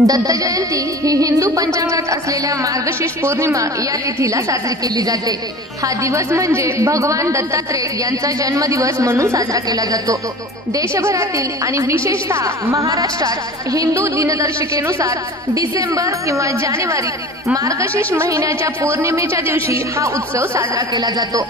दत्त जयंती ही हिंदू पंचांगात असलेल्या मार्गशीर्ष पौर्णिमा या तिथीला साजरी केली जाते। हा दिवस म्हणजे भगवान दत्तात्रेय यांचा जन्मदिवस म्हणून साजरा केला जातो। देशभरातील आणि विशेषतः महाराष्ट्रात हिंदू दिनदर्शिकेनुसार डिसेंबर किंवा जानेवारी मार्गशीर्ष महिन्याच्या पौर्णिमेच्या दिवशी हा उत्सव साजरा केला जातो।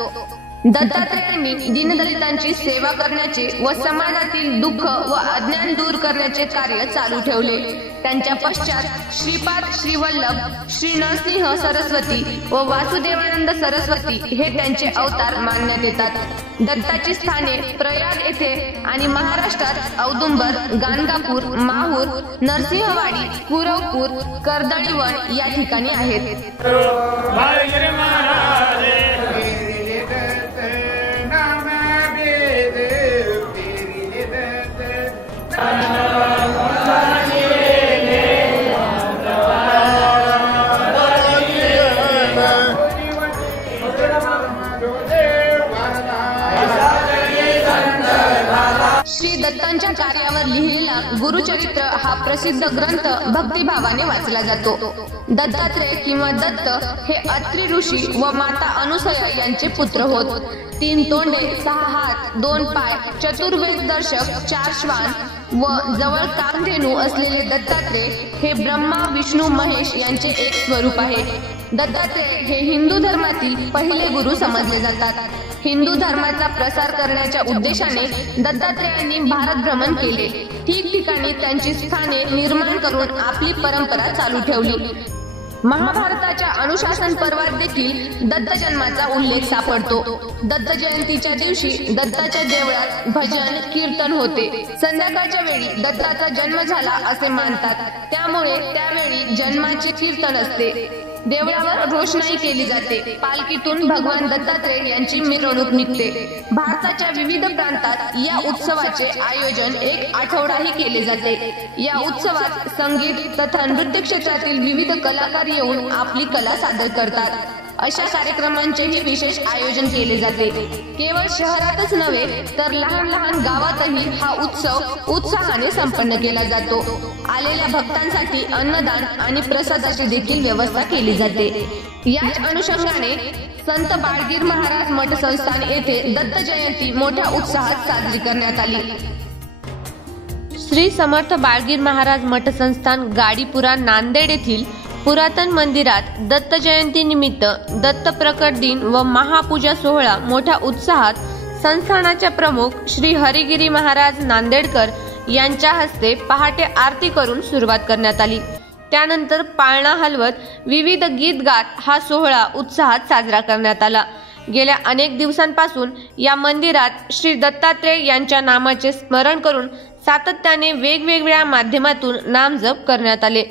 दत्तात्रेयांनी दीनदलितांची सेवा करण्याचे व समाजातील दुःख व अज्ञान दूर करण्याचे कार्य चालू ठेवले। त्यांच्या पश्चात श्रीपाद, श्रीवल्लभ, श्री नरसिंह सरस्वती व वासुदेवानंद सरस्वती हे त्यांचे अवतार मानण्यात येतात। दत्ताची स्थाने प्रयाग येथे आणि महाराष्ट्रात औदुंबर, गाणगापूर, माहूर, नरसिंहवाडी, कुरवपूर, कर्दळीवन या ठिकाणी आहेत। श्री दत्तांच्या कार्यावर लिहिलेला गुरुचरित्र हा प्रसिद्ध ग्रंथ भक्तिभावाने वाचला जातो। दत्तात्रेय किंवा दत्त हे अत्रि ऋषी व माता अनुसया यांचे पुत्र होत। 3 तोंडे, 6 हात, 2 पाय, चतुर्वेद दर्शक, 4 श्वान व जवळ कामधेनू असलेले दत्तात्रेय हे ब्रह्मा, विष्णू, महेश यांचे एक स्वरूप आहे। दत्तात्रेय हे हिंदू धर्मातील पहिले गुरु समजले जातात। हिंदू धर्माचा प्रसार करण्याच्या उद्देशाने दत्तात्रेयांनी भारत भ्रमण केले। ठिकठिकाणी त्यांची स्थाने निर्माण करून आपली परंपरा चालू ठेवली। महाभारताच्या अनुशासन पर्वात देखील दत्त जन्माचा उल्लेख सापडतो। दत्त जयंतीच्या दिवशी दत्ताच्या देवळात भजन कीर्तन होते। संध्याकाळच्या वेळी दत्ताचा जन्म झाला असे मानतात, त्यामुळे त्यावेळी जन्माचे कीर्तन असते। देवळावर रोषणाई केली जाते। पालखीतून भगवान दत्तात्रेय यांची मिरवणूक निघते। भारताच्या विविध प्रांतात या उत्सवाचे आयोजन 1 आठवडाही केले जाते। या उत्सवात संगीत तथा नृत्य क्षेत्रातील विविध कलाकार येऊन आपली कला सादर करतात। अशा कार्यक्रमांचेही विशेष आयोजन केले जाते। केवळ शहरातच नव्हे तर लहान लहान गावातही हा उत्सव उत्साहाने संपन्न केला जातो। आलेल्या भक्तांसाठी अन्नदान आणि प्रसादाची देखील व्यवस्था केली जाते। याच अनुषंगाने संत बाळगीर महाराज मठ संस्थान येथे दत्त जयंती मोठ्या उत्साहात साजरी करण्यात आली। श्री समर्थ बाळगीर महाराज मठ संस्थान गाडीपुरा, नांदेड येथील पुरातन मंदिरात दत्त जयंती निमित्त दत्त प्रकट दिन व महापूजा सोहळा मोठ्या उत्साहात संस्थानाच्या प्रमुख श्री हरिगिरी महाराज नांदेडकर यांच्या हस्ते पहाटे आरती करून सुरुवात करण्यात आली। त्यानंतर पाळणा हलवत विविध गीत गात हा सोहळा उत्साहात साजरा करण्यात आला। गेल्या अनेक दिवसांपासून या मंदिरात श्री दत्तात्रेय यांच्या नामाचे स्मरण करून सातत्याने वेगवेगळ्या माध्यमातून नामजप करण्यात आले।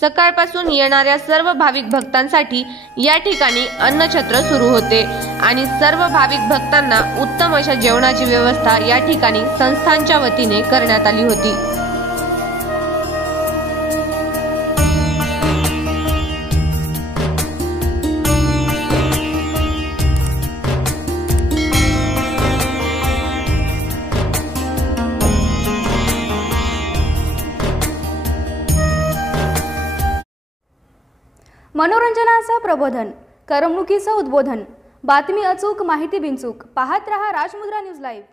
सकाळपासून येणाऱ्या सर्व भाविक भक्तांसाठी या ठिकाणी अन्नछत्र सुरू होते आणि सर्व भाविक भक्तांना उत्तम अशा जेवणाची व्यवस्था या ठिकाणी संस्थांच्या वतीने करण्यात आली होती। मनोरंजनाचं प्रबोधन, करमणुकीचं उद्बोधन, बातमी अचूक, माहिती बिनचूक, पाहत रहा राजमुद्रा न्यूज लाईव्ह।